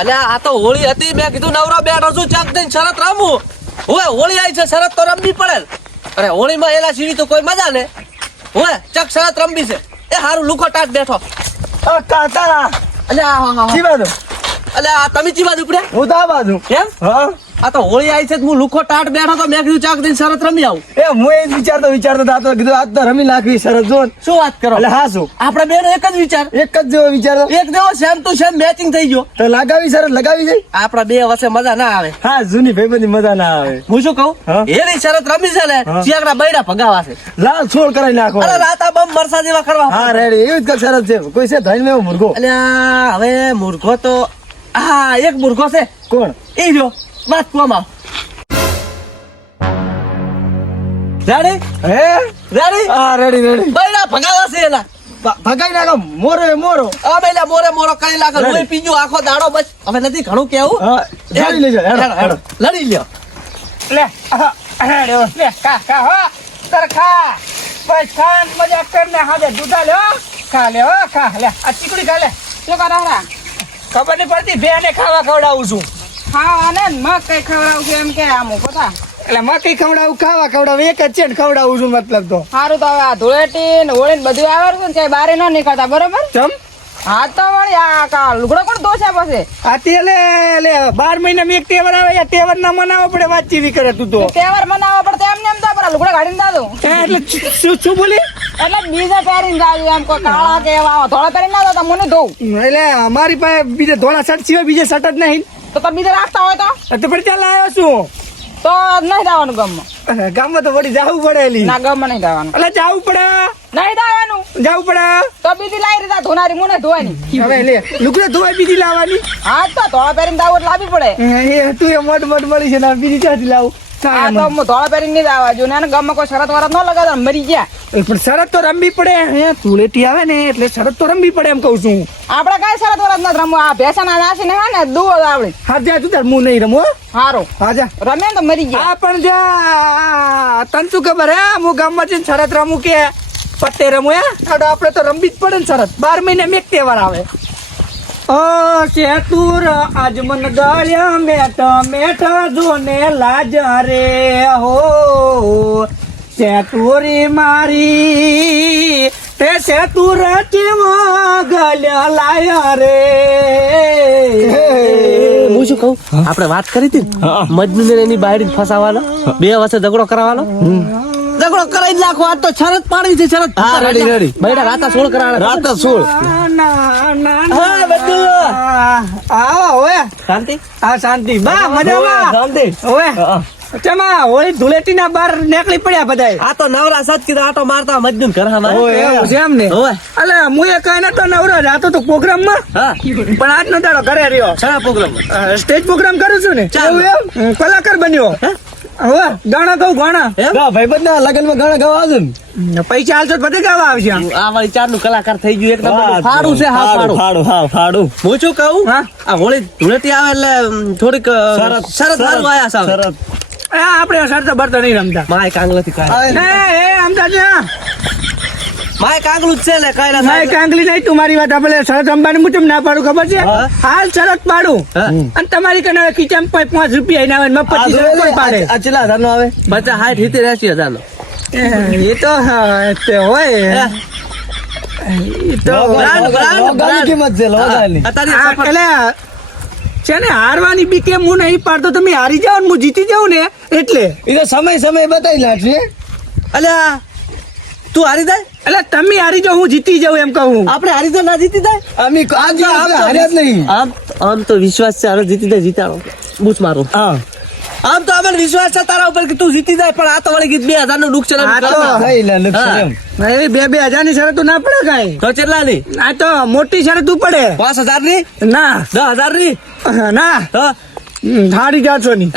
અલ્યા આ તો હોળી હતી મેં કીધું નવરો બેઠો છું ચાક દઈને શરત રમું. હોય હોળી આવી છે શરત તો રમવી પડે અરે હોળીમાં એલા સીવી તો કોઈ મજા ને? હોય ચક શરત રમવી છે. એ હારું લુકો ટાટ બેઠો. કાકા અલ્યા આ, હા આ. જી અલ્યા આ તમે ચી પડ્યા હું તો આ બાજુ. કેમ હા. આ તો હોળી આવી છે હું લુખો ટાટ બેઠો તો મેં કીધું ચાક દઈને શરત રમી આવું. એ હું એ વિચારતો વિચારતો હતો. કીધું આજ તો રમી નાખવી શરત જો. શું વાત કરો? એટલે હા શું? આપણે બે એક જ વિચાર. એક જ જેવો વિચાર એક જેવો સેમ ટુ સેમ મેચિંગ થઈ ગયો. તો લગાવી શરત લગાવી જઈ આપણા બે વચ્ચે મજા ના આવે. હા જૂની ભાઈબંધી મજા ના આવે. હું શું કહું? એની શરત રમી છે ને. ચિયાકડા બૈડા ભગાવા છે. લાલ છોડ કરાવી નાખો. અરે રાતા બમ વરસાદ જેવા કરવા હા રેડી. એવી જ સરસ છે. કોઈ છે ધણી મેવો મુર્ગો? અલ્યા હવે મૂર્ખો તો હા એક મૂર્ખો છે. કોણ? એ જો. વાત કોમાં રેડી હે? રેડી હા રેડી રેડી બૈડા ભગાવા છે એના ભગાઈ નાખો મોરે મોરો. આ બેલા મોરે મોરો કરી નાખો. લોહી પીજો આખો દાડો બસ. હવે નથી ઘણું કેવું? લડી લેજો હેડો હેડો લડી લ્યો. લે હેડો, લે કા કા હો તર ખા બસ ખા મજા કરને હાજે દૂધા લ્યો. ખા લે હો ખા લે. આ ચીકડી ખા લે. શું કરા ખબર નહીં પડતી બે ખાવા ખવડાવું છું. ખાવા ને મગ ખવડાવું છું એમ કે આમ કોથા એટલે મકઈ ખવડાવું? ખાવા ખવડાવું? એક જ છે ને ખવડાવું છું મતલબ તો. સારું તો હવે આ ધૂળેટી ને હોળી ને બધું આવડતું ને બારે ન નીકળતા બરોબર? ચમ? હા તો વળી આ કા લુગડો કોણ દોસ્યા પાસે આ તેલે લે બાર મહિનામાં એક તહેવાર આવે આ તહેવાર ના મનાવો પડે વાતચીત કરે તું તો. તહેવાર મનાવવા પડતો એમને એમ તો પણ લુગડા કાઢીને દાદો એટલે શું- શું બોલી? એટલે બીજા પહેરીને જાજુ એમ કોઈ કાળા કે એવા ધોળા પહેરીને ના દાદા મને ધોવું એટલે અમારી પાસે બીજા ધોળા શર્ટ સિવાય બીજા શર્ટ જ નહીં. તો તમે બીજા રાખતા હોય તો? તો પછી ચાલ આવ્યો છું. તો નહીં જવાનું ગામમાં. ગામમાં તો વળી જવું પડે એલી. ના ગામમાં નહીં જવાનું એટલે જવું પડે. નહીં દાવાનું. જવું પડે. તો બીજી લાવી રીતા ધોનારી મુને ધોવાની. હવે લે લુકડે ધોવાય બીજી લાવવાની. હા તો ધોળા પહેરીને દાવું લાવી પડે. એ તું એ મોટ મોટ મળી છે ને બીજી ક્યાંથી લાવું? આ તો હું ધોળા પહેરીને નહીં દાવા જો ને ગમમાં કોઈ શરત વરત ન લગાવતા મરી ગયા. પણ શરત તો રમવી પડે. હે ધૂળેટી આવે ને એટલે શરત તો રમવી પડે એમ કહું છું. આપણે કઈ શરત વરત નથી રમવું. આ ભેસા નાસી ને હા ને દુવો આવડે હા જા તું તાર હું નહીં રમું સારો હારું. હા જા. રમે ને તો મરી ગયા. પણ જા તને શું ખબર હે? હું ગામમાં જઈને શરત રમું કે પત્તે રમું હે? આપણે તો રમવી જ પડે ને શરત. બાર મહિને એક તહેવાર આવે. શેતુર આજમન ગાળ્યા મેઠ મેઠ જોને લાજ રે હો. શેતુરી મારી તે શેતુર કેવો ગલ્યા લાયા રે. હું શું કહું? આપણે વાત કરી હતી મજનુ ને એની બહાર ફસાવાનો બે વર્ષે ઝઘડો કરાવવાનો? ઝઘડો કરાવી નાખો આ તો શરત પાડી છે શરત. હા, ready. બૈડા રાતા સોળ કરાવે. રાતા સોળ. ના ના હા, બધું. આવો હવે. શાંતિ? આ શાંતિ. બા મજામાં? શાંતિ. હવે. ચમા હોળી ધૂળેટી ના બાર નીકળી પડ્યા બધાય. આ તો નવરા સચ કીધા આટો મારતા મજદૂર ઓય. એમ ને. અલે હું એ કઈ નતો નવરો જાતો તો પ્રોગ્રામમાં પણ આજ નો દાડો ઘરે રહ્યો. સારા પ્રોગ્રામ સ્ટેજ પ્રોગ્રામ કરું છું ને? ચાલો. એવું એમ? કલાકાર બન્યો. હવે ગાણા કહું ગાણા. ભાઈબંધ ના લગનમાં ગાણા ગાવા આવજો પૈસા હાલશો બધે ગાવા આવશે આ વાળી ચારનું કલાકાર થઈ ગયું એક નંબર વાહ, ફાડું છે હા ફાડું, ફાડું. હા, ફાડું. હું શું કહું? હા? આ હોળી ધૂળેટી આવે એટલે થોડીક સરસ શરત, શરત સારું આયા સાહેબ શરત. આપણે સરતો બરતો નહીં રમતા. માય કાંગલાથી કાંઈ એ માય કાંગલું જ છે લે કાંગલી નહીં તમારી વાત આપણે શરત અંબાની હું તમને ના પાડું ખબર છે? હાલ શરત પાડું. અને તમારી કને પાંચ રૂપિયા ના આવે પચીસ જોઈ પાડે. આવે? એંસી. એ તો હોય. એ તો. કિંમત લોગાની છે ને હારવાની બી કેમ હું નહીં પાડતો તમે હારી જાવ ને હું જીતી જાઉં ને એટલે. એ તો સમય સમય બતાવી નાખશે અલ્યા તું હારી જાય? એટલે તમે હારી જાઓ હું જીતી જાઉં એમ કહું આપણે હારી તો ના જીતી જાય? અમે આ આમ તો હાર્યા જ નહીં. આમ આમ તો વિશ્વાસ છે હારો જીતી જાય જીતાડો. બૂચ મારો. હા. આમ તો અમને વિશ્વાસ છે તારા ઉપર કે તું જીતી જાય પણ આ તો વળી ગીત બે હજારનું નુકસાન આ તો થઈ લે નુકસાન એમ બે બે હજારની શરત ના પડે કઈ. તો કેટલા ની આ તો મોટી શરત પડે. પાંચ હજારની. ના દસ હજારની. ના સાડી ચારસો ની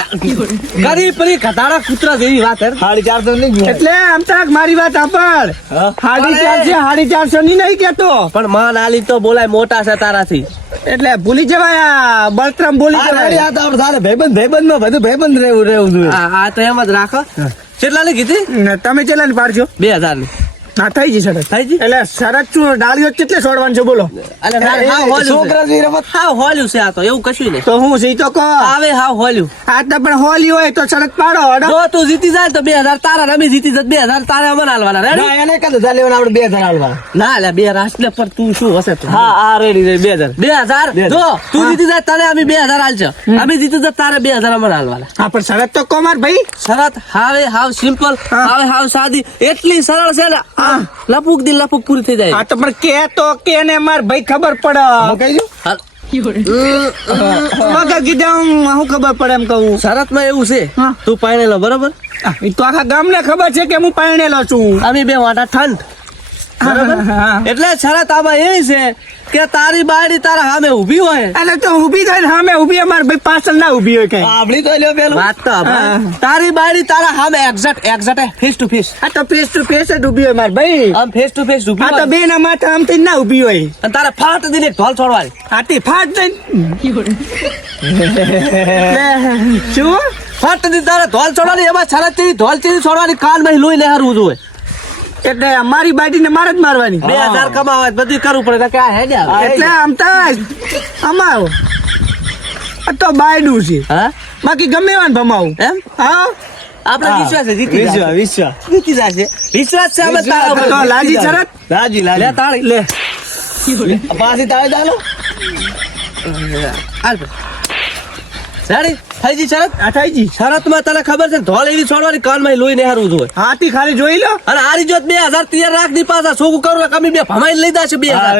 ગરીબ પેલી કધાડા કૂતરા જેવી વાત હે. સાડી ચારસો ની એટલે આમ તાક મારી વાત આપણ હા. સાડી ચારસો સાડી ચારસો ની નહીં કેતો પણ માન આલી તો બોલાય મોટા છે તારાથી. એટલે ભૂલી જવાય બળતરામ ભૂલી જવાય. તારે ભાઈબંધ ભાઈબંધમાં બધું ભાઈબંધ રહેવું રહેવું જોઈએ. આ આ તો એમ જ રાખો. કેટલા ની કીધી? તમે કેટલા ની પાડજો. બે હજારની ના થઈ જી શરત થઈ જી? એટલે શરત શું ડાળીઓ કેટલે છોડવાનું છે બોલો. અલે ના, હાવ હોલ્યું છે. છોકરા જેવી રમત. હાવ હોલ્યું છે આ તો એવું કશું નહીં. તો હું સી તો કહો આવે હાવ હોલ્યું. આ તો પણ હોલી હોય તો શરત પાડો જો તું જીતી જાય તો બે હજાર તારા રમી જીતી જાય બે હજાર તારા અમને હાલવાના રેડી એને કદ હજાર લેવાના આપણે બે હજાર હાલવા. ના લે બે રાષ્ટ્ર પર તું શું હશે તું? હા આ રેડી રેડી બે હજાર. બે હજાર? જો તું જીતી જાય તને અમે બે હજાર હાલશે અમે જીતી જાય તારે બે હજાર અમને હાલવાના. હા પણ શરત તો કોમાર ભાઈ. શરત હાવે હાવ સિમ્પલ હા. હાવે હાવ સાદી. એટલી સરળ છે ને લપુક દી લપુક પૂરી થઈ જાય. હા તો પણ કે તો કે ને માર ભાઈ ખબર પડે. હું. કહી દઉં હાલ. કીધા હું ખબર પડે એમ કહું. શરતમાં એવું છે તું પાણેલો બરોબર? આ, તો આખા ગામને ખબર છે કે હું પરણેલો છું. અમે બે વાટા ઠંડ. બરોબર. એટલે સારા તાબા એ છે કે તારી બારી તારા સામે ઊભી હોય. એટલે તો ઊભી થાય સામે ઊભી અમાર ભાઈ પાછળ ના ઊભી હોય કઈ. આપણી તો લ્યો પેલું. વાત તો તારી બારી તારા સામે exact exact face to face આ તો ફેસ ટુ ફેસ જ ઊભી હોય માર ભાઈ. આમ ફેસ ટુ ફેસ ઊભી આ તો હોય. બે ના માથે આમ થી ના ઊભી હોય. અને તારા ફાટ દીને ઢોલ છોડવાની. આટી ફાટ દઈને શું? ફાટ દી તારા ઢોલ છોડવાની? એમાં શરત જેવી ઢોલ જેવી છોડવાની કાનમાં લોહી લહેરવું જોઈએ. એટલે અમારી બાટીને મારે જ મારવાની. બે હજાર કમાવા બધું કરવું પડે કે આ હે ને એટલે આમ તો અમારો. આ તો બાયડું છે. હા? બાકી ગમે એવાને ભમાવું. એમ? હા? આપણે વિશ્વાસ છે જીતી વિશ્વા જશે. વિશ્વા જીતી જશે. વિશ્વાસ છે અમે તારા તો લાજી શરત? લાજી લે તાળી. લે. પાછી હાલ. રેડી? થઈ ગઈ શરત? આ થઈ શરતમાં તને ખબર છે ઢોલ એવી છોડવાની કાનમાં લોહી નહેરું જોઈએ હાથી ખાલી જોઈ લો. અને આરી જોત બે હજાર તૈયાર રાખ દી પાછા શું કરું કમી બે ભમાઈ લઈ જશે બે હજાર.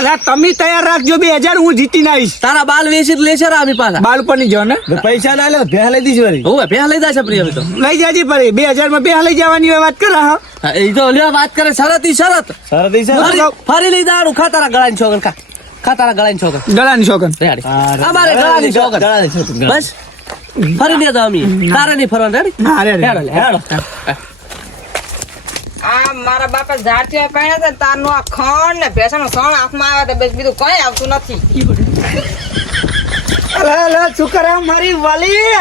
અરે તમે તૈયાર રાખજો બે હજાર હું જીતી આવીશ તારા બાલ વેચી લેશે રા પાછા. બાલ પર નહીં જો ને પૈસા ના લો ભેહ લઈ દીધી વળી. હોવે ભેહ લઈ જશે પ્રિય તો. લઈ જાજી પડી બે હજારમાં ભેહ લઈ જવાની વાત કરે હા. એ તો લ્યો વાત કરે શરત ઈ શરત. શરત ઈ ફરી. ફરી લઈ દાડું ખા તારા ગળાની છોકર ખા. ખા તારા ગળાની છોકર. ગળાની હા, અમારે ગળાની છોકર. બસ. ફરી તો અમે તારે નહીં ફરવાનું રેડી? હેડો હેડો. આ મારા બાપા ઝાડ છે છે તારનું આ ખણ ને ભેંસનું સણ હાથમાં આવે તો બસ બીજું કઈ આવતું નથી. અલા અલા શું મારી વાલી?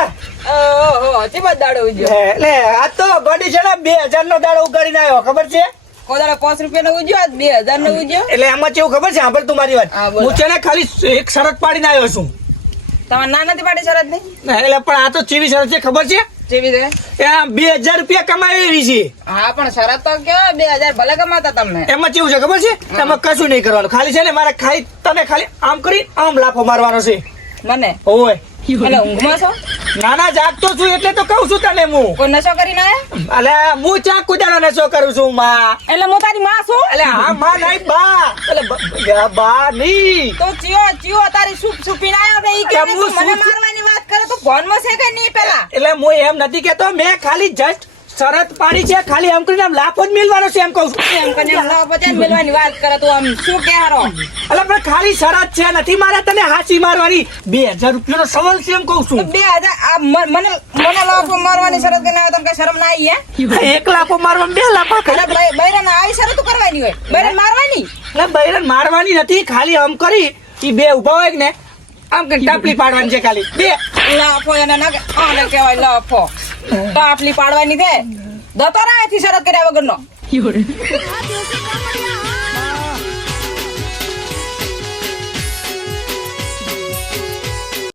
ઓહો હજી બસ દાડો ઉજ્યો એટલે આ તો ગોડી છે ને બે હજાર નો દાડો ઉગાડીને આવ્યો ખબર છે? કોદાળો પાંચ રૂપિયા નો ઉજ્યો બે હજાર નો ઉજ્યો એટલે એમાં કેવું ખબર છે? સાંભળ તું મારી વાત. હું છે ને ખાલી એક શરત પાડીને આવ્યો છું. તમારે ના નથી પાડી શરતની? ના, એટલે પણ આ તો ચેવી શરત છે ખબર છે? જેવી છે? બે હજાર રૂપિયા કમાવી છે. હા પણ શરત તો કયો? બે હજાર ભલે કમાતા તમને. એમાં કેવું છે ખબર છે? એમાં કશું નહીં કરવાનું. ખાલી છે ને મારે ખાલી તને ખાલી આમ કરી આમ લાફો મારવાનો છે. મને? ઓય. એટલે ઊંઘમાં છો? નાના જાગતો છું એટલે તો કહું છું તને હું. કોઈ નશો કરીને આયા? અલે હું ચા કુદાનો નશો કરું છું માં? એટલે હું તારી માં છું? અલે હા માં નહીં બા. અલે બ- નહીં. તો ચિયો ચિયો તારી સુપ સુપીને આયો છે ઈ કે મને મારવાની વાત કરે તો ફોનમાં છે કે નહીં પેલા? એટલે હું એમ નથી કેતો મેં ખાલી જસ્ટ શરત પાડી છે ખાલી એમ કરીને આમ લાફો જ મિલવાનો છે એમ કહું છું. એમ કરીને એમ જ મિલવાની વાત કરે તું આમ શું કે હારો એટલે પણ ખાલી શરત છે નથી મારે તને હાંસી મારવાની. બે હજાર રૂપિયાનો સવાલ છે એમ કહું છું. બે હજાર આ મને મને લાફો મારવાની શરત કે ના તમને શરમ ના આવી હે? એક લાફો મારવા બે બૈ- બૈરાને આવી શરત કરવાની હોય. બૈરાને મારવાની? એટલે બૈરન મારવાની નથી ખાલી આમ કરી ઈ બે ઊભા હોય ને આમ કે ટાપલી પાડવાની છે ખાલી. બે. લાફો એને ના આને કહેવાય લાફો. ટાપલી પાડવાની છે. દતો ના શરત કર્યા વગરનો.